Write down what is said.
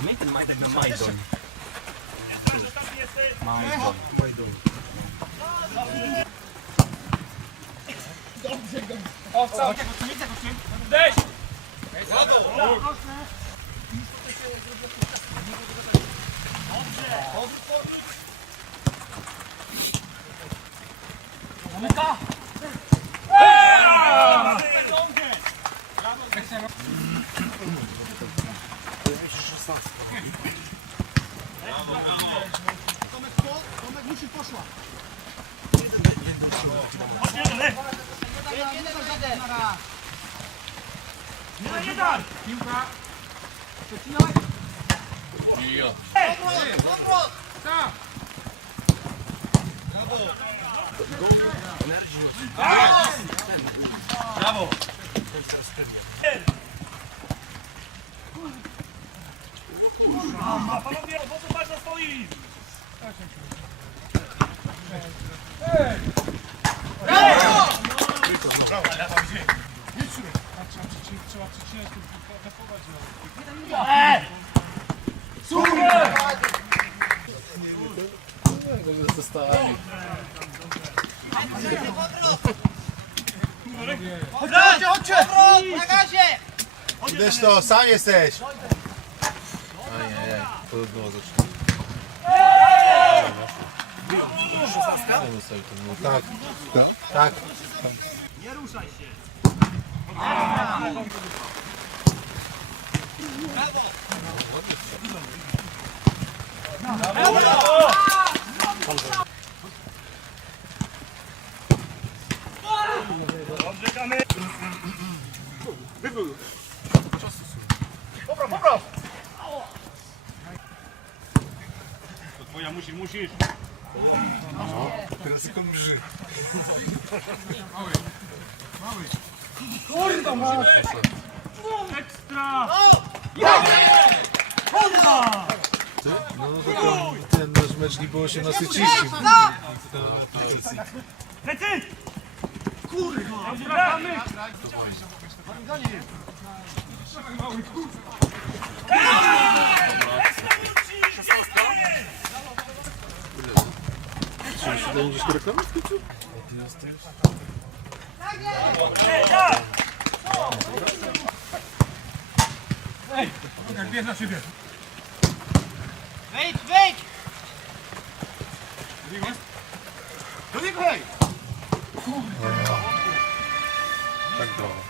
Zmień ten majtek na majdoń. Majdoń. Majdoń. Dobrze go. O, cały. Deś! Dobrze. Dobrze. Dobrze. Tomek po, Tomek musi poszła. Jeden, jeden, jeden. No jeden. Piłka. Przecinaj. Jo. Obrót, obrót. Tak. Brawo. Energii. Brawo. Brawo. Teraz. Kurwa! Panowie, obozu bardzo stoi! Brawo! Brawo! Trzeba przycinać, zachować ją. Eee! Super! Na gazie! Gdzież to, sam jesteś! to od nowa zacznijmy. Dajmy sobie ten nóż. Tak, Tak? tak. Wybuch! Popraw, popraw! Twoja musi, musisz. No, teraz tylko mrzy. Mały, mały. Kurwa, mały. Ekstra! Kurwa! Ty? No, to ten, ten nasz mecz nie było się nasyciści. Lecy! Kurwa! Wracamy! Wracamy! Mały, kurwa! Będzie się reklama w końcu? Ej, jak bierz na siebie. Wejdź, wejdź! Do niego, hej! Tak dobrze.